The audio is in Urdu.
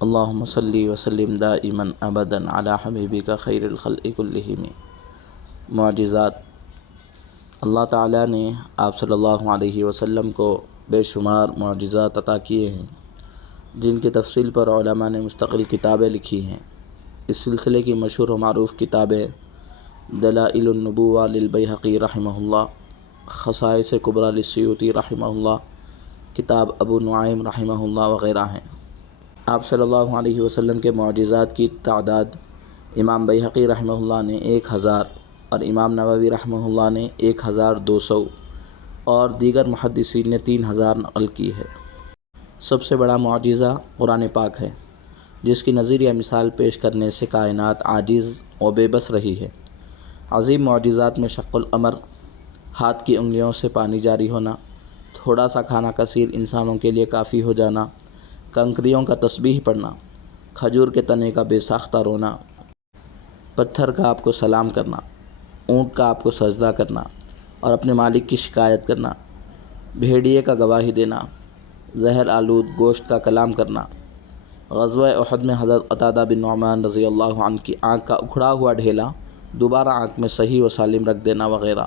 اللہم صلی وسلم دائما ابدا علی حبیبک خیر الخلق کلہم۔ معجزات۔ اللہ تعالیٰ نے آپ صلی اللہ علیہ وسلم کو بے شمار معجزات عطا کیے ہیں، جن کی تفصیل پر علماء نے مستقل کتابیں لکھی ہیں۔ اس سلسلے کی مشہور و معروف کتابیں دلائل النبوہ للبیہقی رحمہ اللہ، خصائص کبریٰ للسیوطی رحمہ اللہ، کتاب ابو نعیم رحمہ اللہ وغیرہ ہیں۔ آپ صلی اللہ علیہ وسلم کے معجزات کی تعداد امام بیہقی رحمہ اللہ نے 1000 اور امام نووی رحمہ اللہ نے 1200 اور دیگر محدثین نے 3000 نقل کی ہے۔ سب سے بڑا معجزہ قرآن پاک ہے، جس کی نظیر یا مثال پیش کرنے سے کائنات عاجز و بے بس رہی ہے۔ عظیم معجزات میں شق القمر، ہاتھ کی انگلیوں سے پانی جاری ہونا، تھوڑا سا کھانا کثیر انسانوں کے لیے کافی ہو جانا، کنکریوں کا تسبیح پڑھنا، کھجور کے تنے کا بے ساختہ رونا، پتھر کا آپ کو سلام کرنا، اونٹ کا آپ کو سجدہ کرنا اور اپنے مالک کی شکایت کرنا، بھیڑیے کا گواہی دینا، زہر آلود گوشت کا کلام کرنا، غزوہ احد میں حضرت قتادہ بن نعمان رضی اللہ عنہ کی آنکھ کا اکھڑا ہوا ڈھیلا دوبارہ آنکھ میں صحیح و سالم رکھ دینا وغیرہ۔